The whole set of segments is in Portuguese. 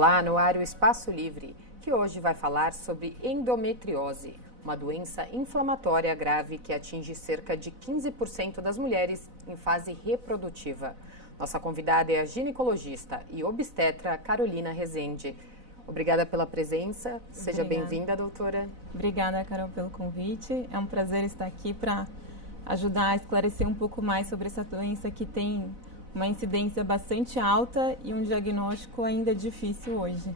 Olá, no ar o Espaço Livre, que hoje vai falar sobre endometriose, uma doença inflamatória grave que atinge cerca de 15% das mulheres em fase reprodutiva. Nossa convidada é a ginecologista e obstetra Carolina Rezende. Obrigada pela presença. Seja bem-vinda, doutora. Obrigada, Carol, pelo convite. É um prazer estar aqui para ajudar a esclarecer um pouco mais sobre essa doença que tem uma incidência bastante alta e um diagnóstico ainda difícil hoje.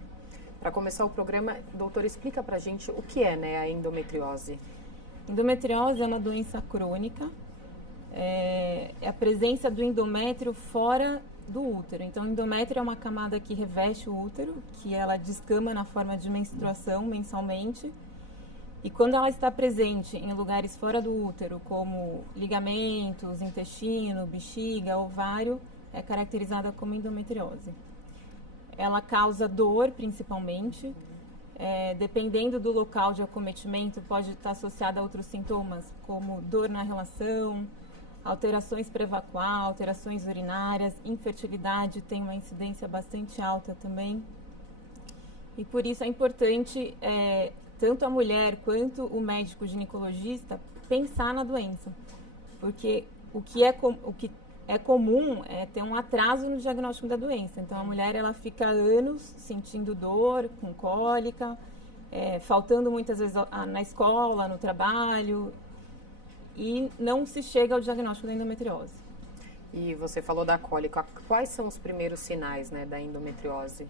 Para começar o programa, doutora, explica para a gente o que é, a endometriose. Endometriose é uma doença crônica, é a presença do endométrio fora do útero. Então, o endométrio é uma camada que reveste o útero, que ela descama na forma de menstruação mensalmente. E quando ela está presente em lugares fora do útero, como ligamentos, intestino, bexiga, ovário, é caracterizada como endometriose. Ela causa dor, principalmente. Dependendo do local de acometimento, pode estar associada a outros sintomas, como dor na relação, alterações pré-vacual, alterações urinárias, infertilidade tem uma incidência bastante alta também. E por isso é importante tanto a mulher quanto o médico ginecologista pensar na doença, porque o que é comum é ter um atraso no diagnóstico da doença. Então a mulher ela fica anos sentindo dor, com cólica, faltando muitas vezes na escola, no trabalho, e não se chega ao diagnóstico da endometriose. E você falou da cólica. Quais são os primeiros sinais, da endometriose?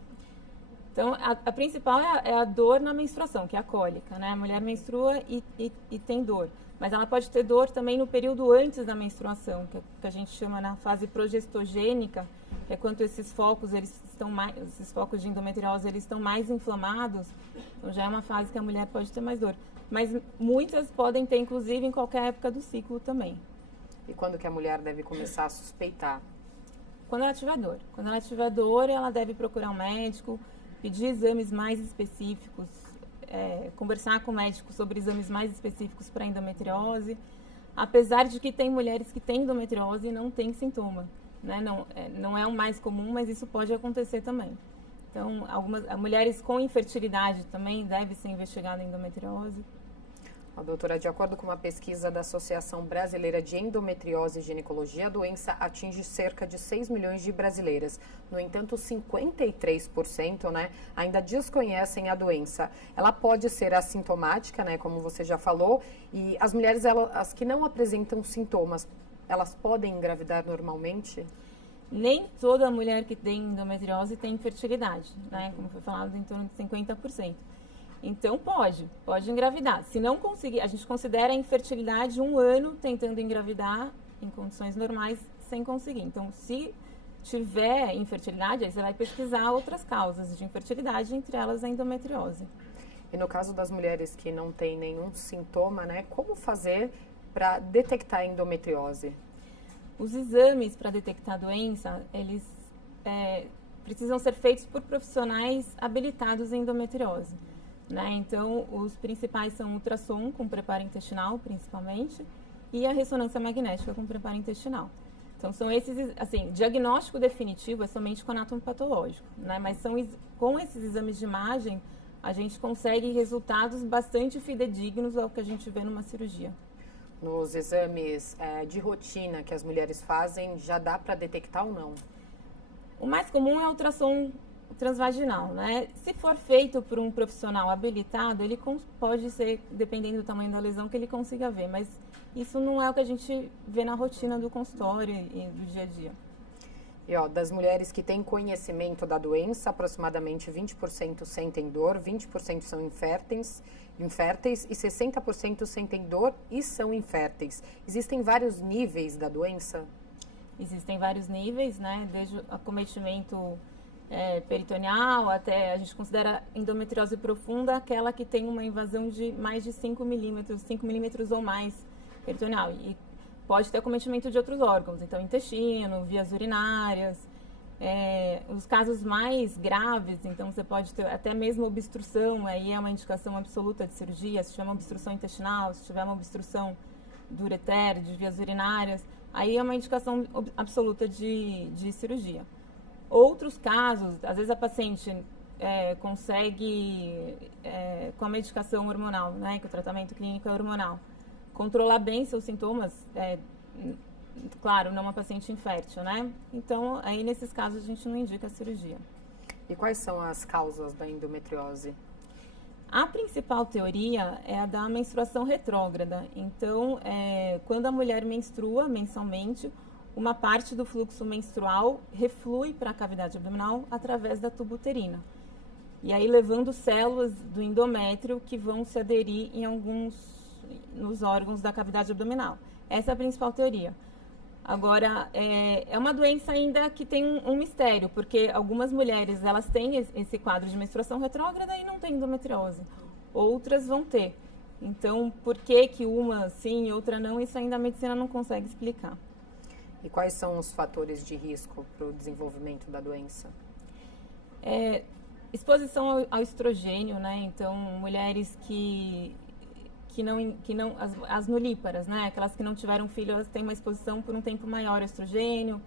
Então, a principal é a dor na menstruação, que é a cólica, A mulher menstrua e tem dor. Mas ela pode ter dor também no período antes da menstruação, que a gente chama na fase progestogênica, que é quando esses focos de endometriose eles estão mais inflamados. Então, já é uma fase que a mulher pode ter mais dor. Mas muitas podem ter, inclusive, em qualquer época do ciclo também. E quando que a mulher deve começar a suspeitar? Quando ela tiver dor. Quando ela tiver dor, ela deve procurar um médico, pedir exames mais específicos, conversar com o médico sobre exames mais específicos para endometriose, apesar de que tem mulheres que têm endometriose e não têm sintoma, Não é o mais comum, mas isso pode acontecer também. Então, algumas mulheres com infertilidade também devem ser investigadas em endometriose. Doutora, de acordo com uma pesquisa da Associação Brasileira de Endometriose e Ginecologia, a doença atinge cerca de 6 milhões de brasileiras. No entanto, 53%, ainda desconhecem a doença. Ela pode ser assintomática, como você já falou, e as mulheres, as que não apresentam sintomas, elas podem engravidar normalmente? Nem toda mulher que tem endometriose tem infertilidade, Como foi falado, em torno de 50%. Então, pode engravidar. Se não conseguir, a gente considera a infertilidade 1 ano tentando engravidar em condições normais sem conseguir. Então, se tiver infertilidade, aí você vai pesquisar outras causas de infertilidade, entre elas a endometriose. E no caso das mulheres que não têm nenhum sintoma, como fazer para detectar a endometriose? Os exames para detectar a doença, eles precisam ser feitos por profissionais habilitados em endometriose. Então, os principais são o ultrassom com preparo intestinal, principalmente, e a ressonância magnética com preparo intestinal. Então, são esses, diagnóstico definitivo é somente com anatomopatológico, Mas com esses exames de imagem, a gente consegue resultados bastante fidedignos ao que a gente vê numa cirurgia. Nos exames de rotina que as mulheres fazem, já dá para detectar ou não? O mais comum é o ultrassom transvaginal, Se for feito por um profissional habilitado, ele pode ser, dependendo do tamanho da lesão, que ele consiga ver, mas isso não é o que a gente vê na rotina do consultório e do dia a dia. E das mulheres que têm conhecimento da doença, aproximadamente 20% sentem dor, 20% são inférteis e 60% sentem dor e são inférteis. Existem vários níveis da doença? Existem vários níveis, Desde o acometimento peritoneal até, a gente considera endometriose profunda aquela que tem uma invasão de mais de 5 milímetros ou mais peritoneal. E pode ter acometimento de outros órgãos, então intestino, vias urinárias. Os casos mais graves, então você pode ter até mesmo obstrução, aí é uma indicação absoluta de cirurgia, se tiver uma obstrução intestinal, se tiver uma obstrução do ureter, de vias urinárias, aí é uma indicação absoluta de cirurgia. Outros casos, às vezes a paciente consegue, com a medicação hormonal, né, que o tratamento clínico é hormonal, controlar bem seus sintomas, claro, não uma paciente infértil, né? Então, aí nesses casos a gente não indica a cirurgia. E quais são as causas da endometriose? A principal teoria é a da menstruação retrógrada. Então, quando a mulher menstrua mensalmente, uma parte do fluxo menstrual reflui para a cavidade abdominal através da tuba uterina. E aí levando células do endométrio que vão se aderir nos órgãos da cavidade abdominal. Essa é a principal teoria. Agora, é uma doença ainda que tem um mistério, porque algumas mulheres elas têm esse quadro de menstruação retrógrada e não têm endometriose. Outras vão ter. Então, por que uma sim e outra não, isso ainda a medicina não consegue explicar. E quais são os fatores de risco para o desenvolvimento da doença? Exposição ao estrogênio, né? Então, mulheres as nulíparas, né? Aquelas que não tiveram filho, elas têm uma exposição por um tempo maior ao estrogênio.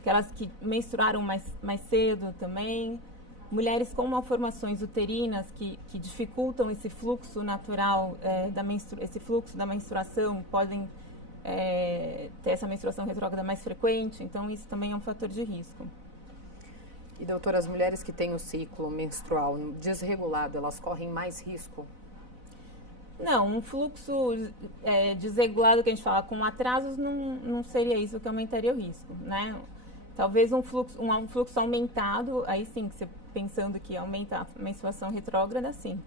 Aquelas que menstruaram mais cedo também. Mulheres com malformações uterinas que dificultam esse fluxo natural, esse fluxo da menstruação, podem ter essa menstruação retrógrada mais frequente. Então, isso também é um fator de risco. E, doutora, as mulheres que têm o ciclo menstrual desregulado, elas correm mais risco? Não, um fluxo desregulado que a gente fala com atrasos não seria isso que aumentaria o risco, né? Talvez um fluxo aumentado, aí sim, que você pensando que aumenta a menstruação retrógrada, sim.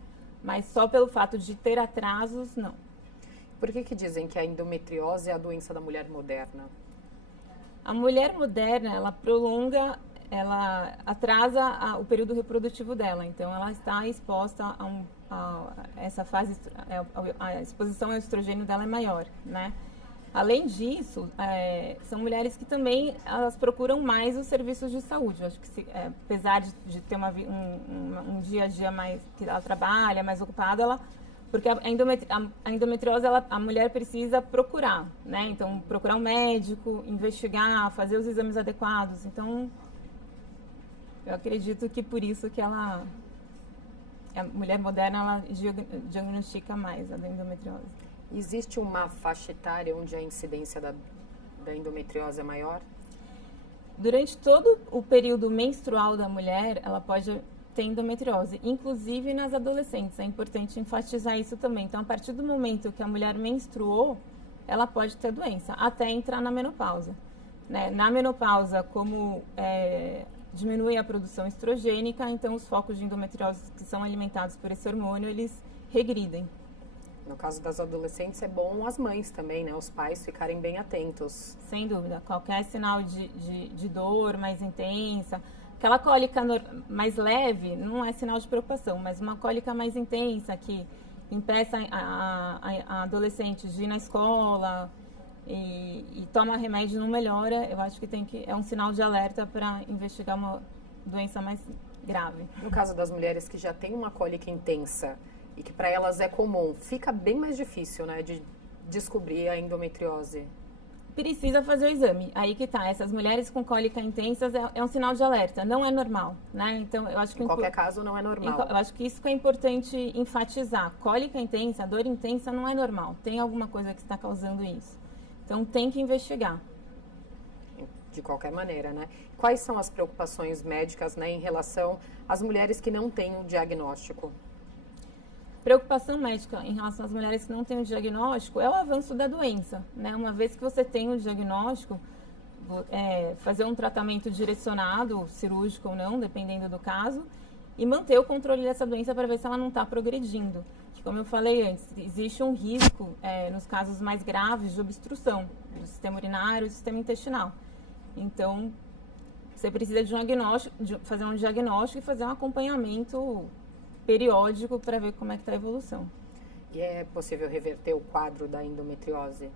Mas só pelo fato de ter atrasos, não. Por que dizem que a endometriose é a doença da mulher moderna? A mulher moderna, ela atrasa o período reprodutivo dela. Então, ela está exposta a essa fase, a exposição ao estrogênio dela é maior, né? Além disso, são mulheres que também elas procuram mais os serviços de saúde. Eu acho que apesar de ter um dia a dia mais que ela trabalha, mais ocupada, porque a endometriose a mulher precisa procurar, né? Então, procurar um médico, investigar, fazer os exames adequados. Então, eu acredito que por isso que a mulher moderna ela diagnostica mais a endometriose. Existe uma faixa etária onde a incidência da endometriose é maior? Durante todo o período menstrual da mulher, ela pode ter endometriose, inclusive nas adolescentes. É importante enfatizar isso também. Então, a partir do momento que a mulher menstruou, ela pode ter doença, até entrar na menopausa, né? Na menopausa, como diminui a produção estrogênica, então os focos de endometriose que são alimentados por esse hormônio, eles regridem. No caso das adolescentes, é bom as mães também, né? Os pais ficarem bem atentos. Sem dúvida. Qualquer sinal de dor mais intensa, aquela cólica mais leve, não é sinal de preocupação, mas uma cólica mais intensa que impeça a adolescente de ir na escola e toma remédio e não melhora, eu acho que é um sinal de alerta para investigar uma doença mais grave. No caso das mulheres que já têm uma cólica intensa e que para elas é comum, fica bem mais difícil, né, de descobrir a endometriose. Precisa fazer o exame. Aí que tá. Essas mulheres com cólica intensas é um sinal de alerta. Não é normal, né? Então, eu acho que em qualquer caso não é normal. Eu acho que isso que é importante enfatizar. Cólica intensa, dor intensa não é normal. Tem alguma coisa que está causando isso. Então, tem que investigar. De qualquer maneira, né? Quais são as preocupações médicas, né, em relação às mulheres que não têm o diagnóstico? Preocupação médica em relação às mulheres que não têm o diagnóstico é o avanço da doença, né? Uma vez que você tem o diagnóstico, fazer um tratamento direcionado, cirúrgico ou não, dependendo do caso, e manter o controle dessa doença para ver se ela não está progredindo. Que, como eu falei antes, existe um risco, nos casos mais graves, de obstrução do sistema urinário e do sistema intestinal. Então, você precisa fazer um diagnóstico e fazer um acompanhamento periódico para ver como é que está a evolução. E é possível reverter o quadro da endometriose?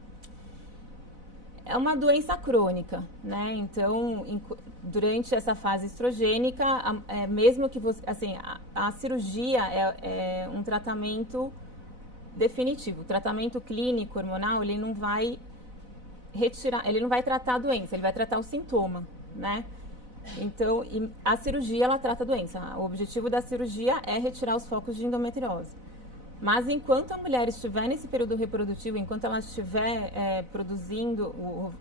É uma doença crônica, né? Então, durante essa fase estrogênica, mesmo que você, assim, a cirurgia é um tratamento definitivo. O tratamento clínico hormonal, ele não vai tratar a doença, ele vai tratar o sintoma, né? Então, a cirurgia, ela trata a doença. O objetivo da cirurgia é retirar os focos de endometriose. Mas enquanto a mulher estiver nesse período reprodutivo, enquanto ela estiver produzindo o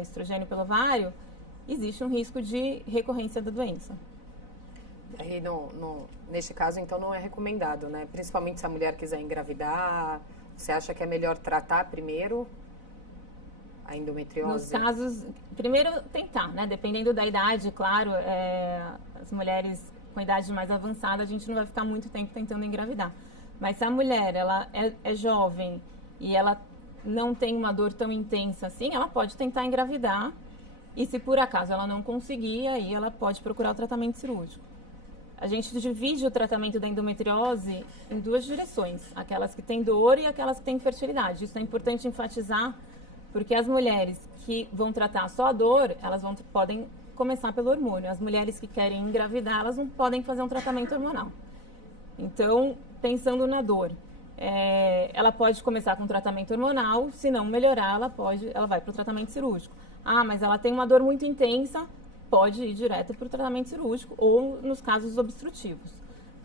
estrogênio pelo ovário, existe um risco de recorrência da doença. Aí, neste caso, então, não é recomendado, né? Principalmente se a mulher quiser engravidar, você acha que é melhor tratar primeiro a endometriose? Nos casos, primeiro tentar, né? Dependendo da idade, claro, as mulheres com idade mais avançada, a gente não vai ficar muito tempo tentando engravidar. Mas se a mulher, ela é jovem e ela não tem uma dor tão intensa assim, ela pode tentar engravidar. E se por acaso ela não conseguir, aí ela pode procurar o tratamento cirúrgico. A gente divide o tratamento da endometriose em duas direções, aquelas que têm dor e aquelas que têm infertilidade. Isso é importante enfatizar, porque as mulheres que vão tratar só a dor, elas podem começar pelo hormônio. As mulheres que querem engravidar, elas não podem fazer um tratamento hormonal. Então, pensando na dor, ela pode começar com tratamento hormonal, se não melhorar, ela vai para o tratamento cirúrgico. Ah, mas ela tem uma dor muito intensa, pode ir direto para o tratamento cirúrgico ou nos casos obstrutivos.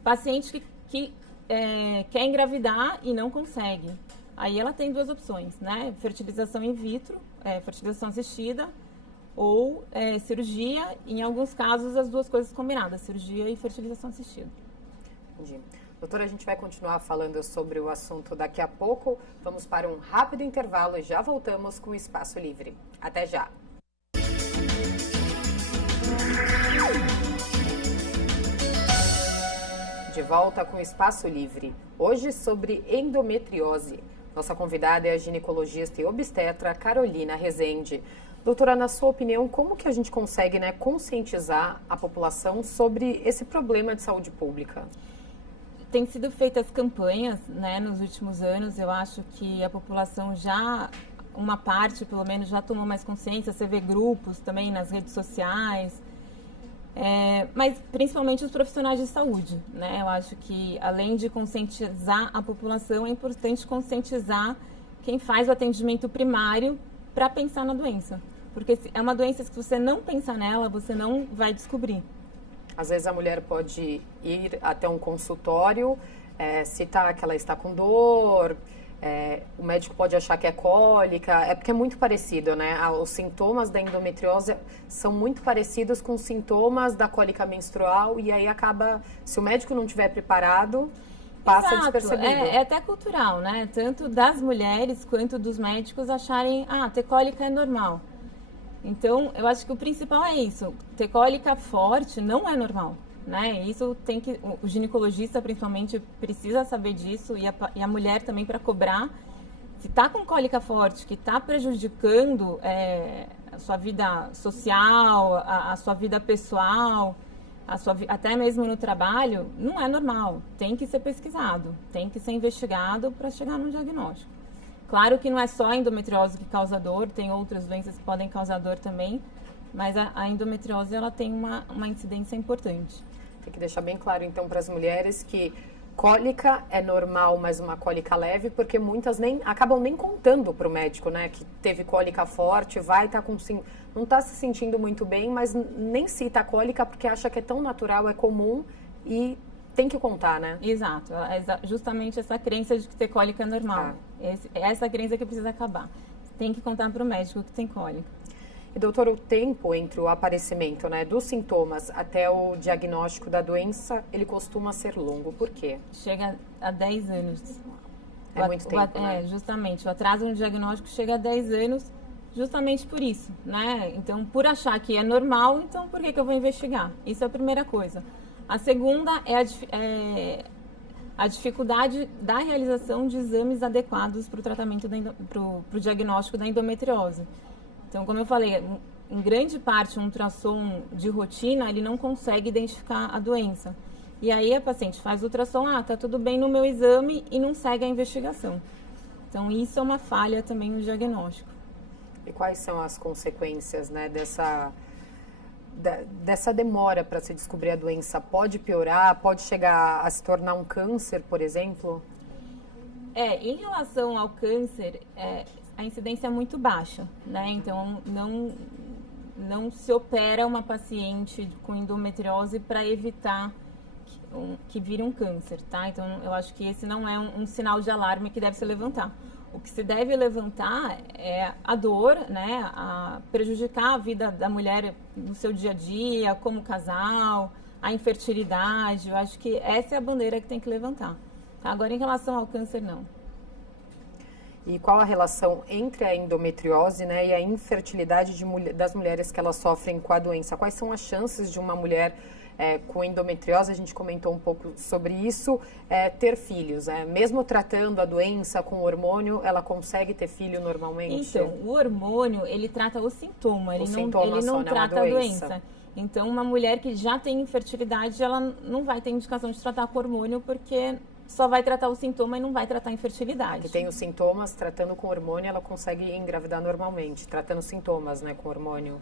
Paciente que quer engravidar e não consegue, aí ela tem duas opções, né? Fertilização in vitro, fertilização assistida ou cirurgia, em alguns casos as duas coisas combinadas, cirurgia e fertilização assistida. Entendi. Doutora, a gente vai continuar falando sobre o assunto daqui a pouco. Vamos para um rápido intervalo e já voltamos com o Espaço Livre. Até já! De volta com o Espaço Livre. Hoje sobre endometriose. Nossa convidada é a ginecologista e obstetra Carolina Rezende. Doutora, na sua opinião, como que a gente consegue, né, conscientizar a população sobre esse problema de saúde pública? Tem sido feitas campanhas, né, nos últimos anos. Eu acho que a população já, uma parte pelo menos, já tomou mais consciência. Você vê grupos também nas redes sociais, mas principalmente os profissionais de saúde, né? Eu acho que além de conscientizar a população, é importante conscientizar quem faz o atendimento primário para pensar na doença. Porque é uma doença que se você não pensar nela, você não vai descobrir. Às vezes a mulher pode ir até um consultório, citar que ela está com dor, o médico pode achar que é cólica, porque é muito parecido, né? Os sintomas da endometriose são muito parecidos com os sintomas da cólica menstrual e aí acaba, se o médico não estiver preparado, passa despercebido. É até cultural, né? Tanto das mulheres quanto dos médicos acharem, ter cólica é normal. Então, eu acho que o principal é isso. Ter cólica forte não é normal, né? Isso o ginecologista, principalmente, precisa saber disso e a mulher também para cobrar. Se está com cólica forte, que está prejudicando a sua vida social, a sua vida pessoal, até mesmo no trabalho, não é normal. Tem que ser pesquisado, tem que ser investigado para chegar no diagnóstico. Claro que não é só a endometriose que causa dor, tem outras doenças que podem causar dor também, mas a endometriose ela tem uma incidência importante. Tem que deixar bem claro, então, para as mulheres que cólica é normal, mas uma cólica leve, porque muitas acabam nem contando para o médico, né? Que teve cólica forte, não está se sentindo muito bem, mas nem cita a cólica porque acha que é tão natural, é comum e tem que contar, né? Exato. Justamente essa crença de que ter cólica é normal. Essa crença que precisa acabar. Tem que contar para o médico que tem cólica. E, doutora, o tempo entre o aparecimento, né, dos sintomas até o diagnóstico da doença, ele costuma ser longo. Por quê? Chega a 10 anos. É muito tempo, né? Justamente. O atraso no diagnóstico chega a 10 anos justamente por isso, né? Então, por achar que é normal, então por que eu vou investigar? Isso é a primeira coisa. A segunda é a dificuldade da realização de exames adequados para o tratamento, para o diagnóstico da endometriose. Então, como eu falei, em grande parte, um ultrassom de rotina, ele não consegue identificar a doença. E aí a paciente faz o ultrassom, tá tudo bem no meu exame e não segue a investigação. Então, isso é uma falha também no diagnóstico. E quais são as consequências, né, dessa demora para se descobrir a doença? Pode piorar? Pode chegar a se tornar um câncer, por exemplo? Em relação ao câncer, a incidência é muito baixa, né? Então, não se opera uma paciente com endometriose para evitar que vire um câncer, tá? Então, eu acho que esse não é um sinal de alarme que deve se levantar. O que se deve levantar é a dor, né? A prejudicar a vida da mulher no seu dia a dia, como casal, a infertilidade. Eu acho que essa é a bandeira que tem que levantar. Tá? Agora, em relação ao câncer, não. E qual a relação entre a endometriose, né, e a infertilidade das mulheres que elas sofrem com a doença? Quais são as chances de uma mulher com endometriose, a gente comentou um pouco sobre isso, ter filhos? Mesmo tratando a doença com hormônio, ela consegue ter filho normalmente? Então, o hormônio, ele trata o sintoma, ele não trata a doença. Então, uma mulher que já tem infertilidade, ela não vai ter indicação de tratar com hormônio, porque só vai tratar o sintoma e não vai tratar a infertilidade. Que tem os sintomas, tratando com hormônio, ela consegue engravidar normalmente, tratando sintomas, né, com hormônio.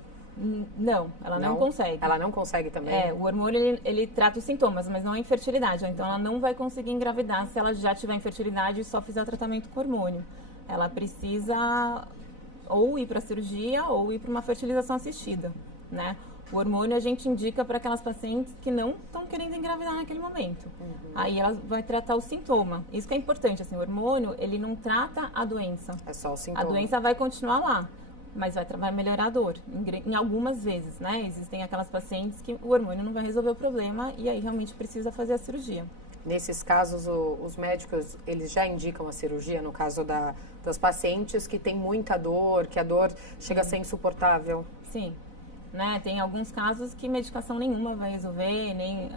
Não, ela não consegue. Ela não consegue também? O hormônio, ele trata os sintomas, mas não a infertilidade. Então, ela não vai conseguir engravidar se ela já tiver infertilidade e só fizer o tratamento com hormônio. Ela precisa ou ir para a cirurgia ou ir para uma fertilização assistida, né? O hormônio a gente indica para aquelas pacientes que não estão querendo engravidar naquele momento. Aí ela vai tratar o sintoma. Isso que é importante, assim, o hormônio, ele não trata a doença. É só o sintoma. A doença vai continuar lá, mas vai melhorar a dor, em algumas vezes, né? Existem aquelas pacientes que o hormônio não vai resolver o problema e aí realmente precisa fazer a cirurgia. Nesses casos, os médicos, eles já indicam a cirurgia, no caso das pacientes que têm muita dor, que a dor chega a ser insuportável? Sim. Né? Tem alguns casos que medicação nenhuma vai resolver, nem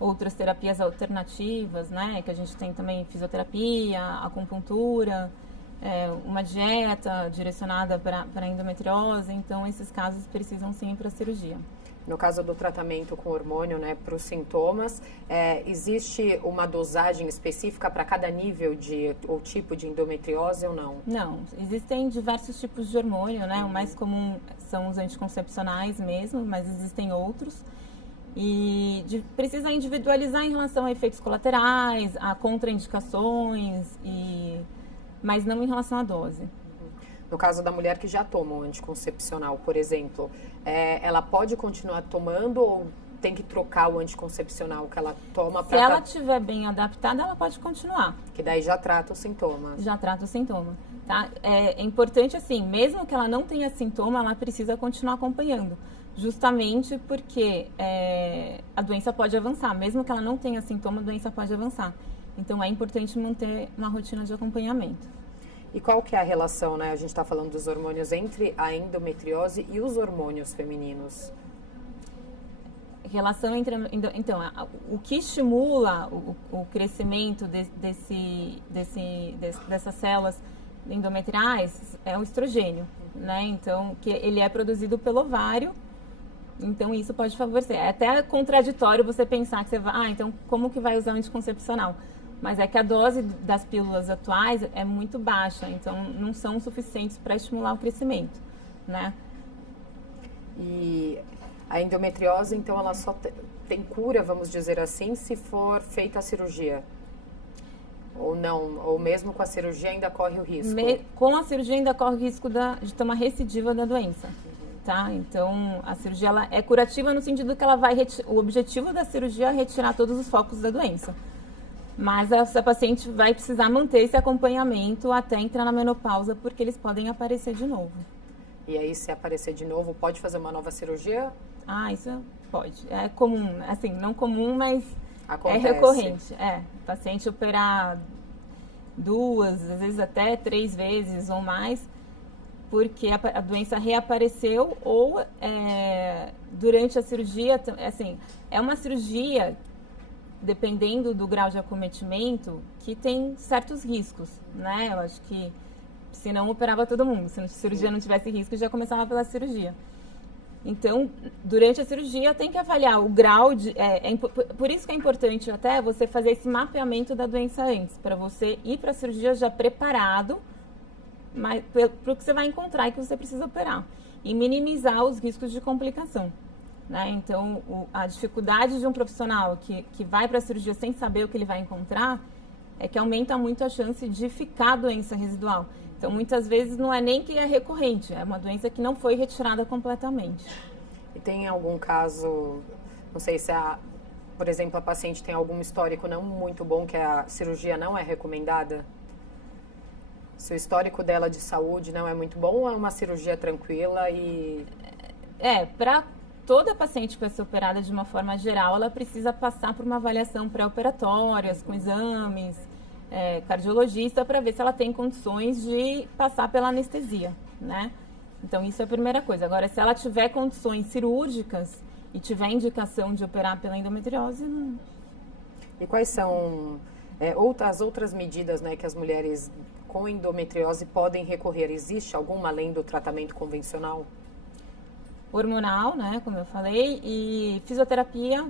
outras terapias alternativas, né? Que a gente tem também fisioterapia, acupuntura, uma dieta direcionada para endometriose. Então, esses casos precisam sim ir para a cirurgia. No caso do tratamento com hormônio, né, para os sintomas, existe uma dosagem específica para cada nível ou tipo de endometriose ou não? Não, existem diversos tipos de hormônio, né? O mais comum são os anticoncepcionais mesmo, mas existem outros. E precisa individualizar em relação a efeitos colaterais, a contraindicações, mas não em relação à dose. No caso da mulher que já toma um anticoncepcional, por exemplo, ela pode continuar tomando ou tem que trocar o anticoncepcional que ela toma? Se ela estiver bem adaptada, ela pode continuar. Que daí já trata os sintomas. Já trata o sintoma. Tá? É importante, assim, mesmo que ela não tenha sintoma, ela precisa continuar acompanhando. Justamente porque a doença pode avançar. Mesmo que ela não tenha sintoma, a doença pode avançar. Então, é importante manter uma rotina de acompanhamento. E qual que é a relação, né? A gente está falando dos hormônios entre a endometriose e os hormônios femininos. Relação entre... Então, o que estimula o crescimento dessas células endometriais é o estrogênio, né? Então, que ele é produzido pelo ovário. Então, isso pode favorecer. É até contraditório você pensar que você vai... então, como que vai usar o anticoncepcional? Mas é que a dose das pílulas atuais é muito baixa, então não são suficientes para estimular o crescimento, né? E a endometriose, então, ela só tem cura, vamos dizer assim, se for feita a cirurgia? Ou não? Ou mesmo com a cirurgia ainda corre o risco? Com a cirurgia ainda corre o risco de ter uma recidiva da doença. Tá? Então, a cirurgia ela é curativa no sentido que ela vai... O objetivo da cirurgia é retirar todos os focos da doença. Mas essa paciente vai precisar manter esse acompanhamento até entrar na menopausa, porque eles podem aparecer de novo. E aí, se aparecer de novo, pode fazer uma nova cirurgia? Isso pode. É comum, assim, não comum, mas acontece. É recorrente. O paciente operar 2, às vezes até 3 vezes ou mais, porque a doença reapareceu ou durante a cirurgia, assim, é uma cirurgia... dependendo do grau de acometimento, que tem certos riscos, né? Eu acho que se não operava todo mundo, se a cirurgia não tivesse risco, já começava pela cirurgia. Então, durante a cirurgia, tem que avaliar o grau de... por isso que é importante até você fazer esse mapeamento da doença antes, para você ir para a cirurgia já preparado para o que você vai encontrar e que você precisa operar. E minimizar os riscos de complicação. Né? Então, a dificuldade de um profissional que vai para a cirurgia sem saber o que ele vai encontrar é que aumenta muito a chance de ficar doença residual. Então, muitas vezes não é nem que é recorrente, é uma doença que não foi retirada completamente. E tem algum caso, não sei se por exemplo, a paciente tem algum histórico não muito bom que a cirurgia não é recomendada? Se o histórico dela de saúde não é muito bom, ou é uma cirurgia tranquila e... Para toda paciente que vai ser operada de uma forma geral, ela precisa passar por uma avaliação pré-operatória, com exames, cardiologista, para ver se ela tem condições de passar pela anestesia, né? Então, isso é a primeira coisa. Agora, se ela tiver condições cirúrgicas e tiver indicação de operar pela endometriose, não... E quais são as outras medidas, né, que as mulheres com endometriose podem recorrer? Existe alguma além do tratamento convencional? Hormonal, né, como eu falei, e fisioterapia.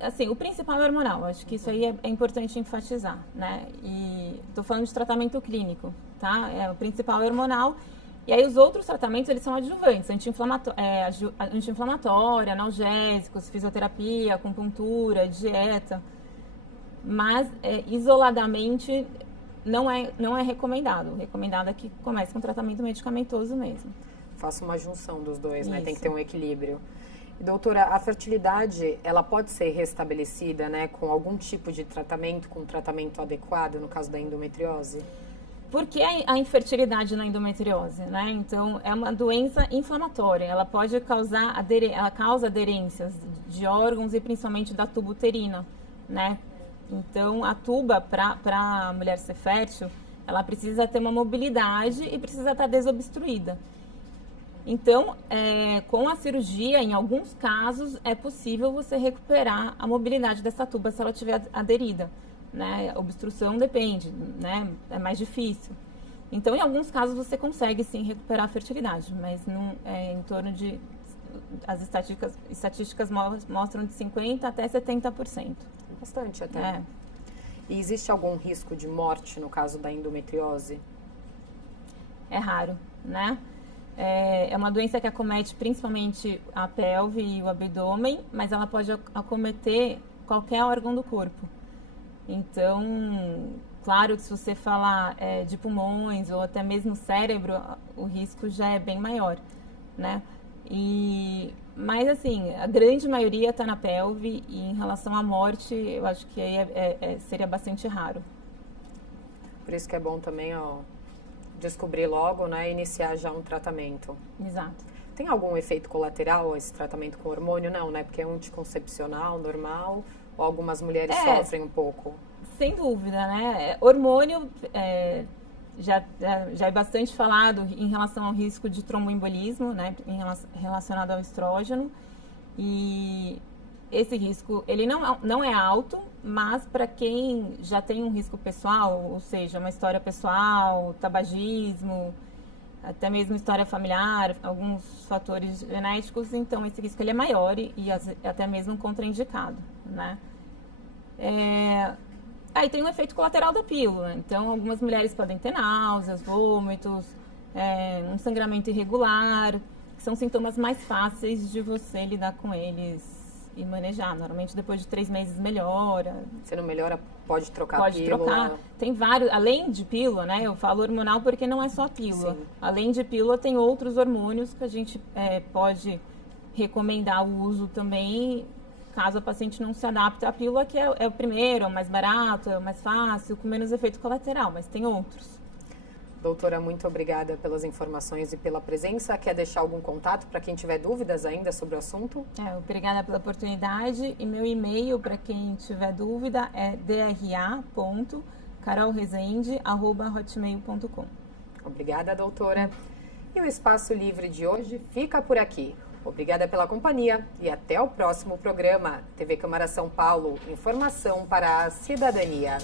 Assim, o principal é hormonal, acho que isso aí é importante enfatizar, né? E estou falando de tratamento clínico, tá? O principal é hormonal. E aí os outros tratamentos, eles são adjuvantes, anti-inflamatória, analgésicos, fisioterapia, acupuntura, dieta. Mas, isoladamente, não é recomendado. O recomendado é que comece com tratamento medicamentoso mesmo. Faça uma junção dos dois, Isso. né? Tem que ter um equilíbrio. E, doutora, a fertilidade, ela pode ser restabelecida, né, com algum tipo de tratamento, com um tratamento adequado, no caso da endometriose? Por que a infertilidade na endometriose, né? Então, é uma doença inflamatória. Ela pode causar ela causa aderências de órgãos e principalmente da tuba uterina, né? Então, a tuba, para a mulher ser fértil, ela precisa ter uma mobilidade e precisa estar desobstruída. Então, com a cirurgia, em alguns casos, é possível você recuperar a mobilidade dessa tuba se ela estiver aderida, né? A obstrução depende, né? É mais difícil. Então, em alguns casos, você consegue, sim, recuperar a fertilidade, mas em torno de... As estatísticas mostram de 50% até 70%. Bastante até. E existe algum risco de morte no caso da endometriose? É raro, né? É uma doença que acomete principalmente a pelve e o abdômen, mas ela pode acometer qualquer órgão do corpo. Então, claro que se você falar de pulmões ou até mesmo cérebro, o risco já é bem maior, né? Mas assim, a grande maioria está na pelve e em relação à morte, eu acho que aí seria bastante raro. Por isso que é bom também, descobrir logo, né, e iniciar já um tratamento. Exato. Tem algum efeito colateral esse tratamento com hormônio? Não, né? Porque é anticoncepcional, normal, ou algumas mulheres sofrem um pouco? Sem dúvida, né? Hormônio já é bastante falado em relação ao risco de tromboembolismo, né? Relacionado ao estrógeno. E esse risco, ele não é alto, mas para quem já tem um risco pessoal, ou seja, uma história pessoal, tabagismo, até mesmo história familiar, alguns fatores genéticos, então esse risco ele é maior e até mesmo contraindicado, né? Aí tem o efeito colateral da pílula, então algumas mulheres podem ter náuseas, vômitos, um sangramento irregular, que são sintomas mais fáceis de você lidar com eles e manejar. Normalmente depois de 3 meses melhora. Se não melhora, pode trocar a pílula? Pode trocar. Tem vários, além de pílula, né? Eu falo hormonal porque não é só a pílula. Sim. Além de pílula, tem outros hormônios que a gente pode recomendar o uso também, caso a paciente não se adapte à pílula, que é o primeiro, é o mais barato, é o mais fácil, com menos efeito colateral, mas tem outros. Doutora, muito obrigada pelas informações e pela presença. Quer deixar algum contato para quem tiver dúvidas ainda sobre o assunto? Obrigada pela oportunidade. E meu e-mail, para quem tiver dúvida, é dra.carolrezende@hotmail.com. Obrigada, doutora. E o Espaço Livre de hoje fica por aqui. Obrigada pela companhia e até o próximo programa. TV Câmara São Paulo, informação para a cidadania.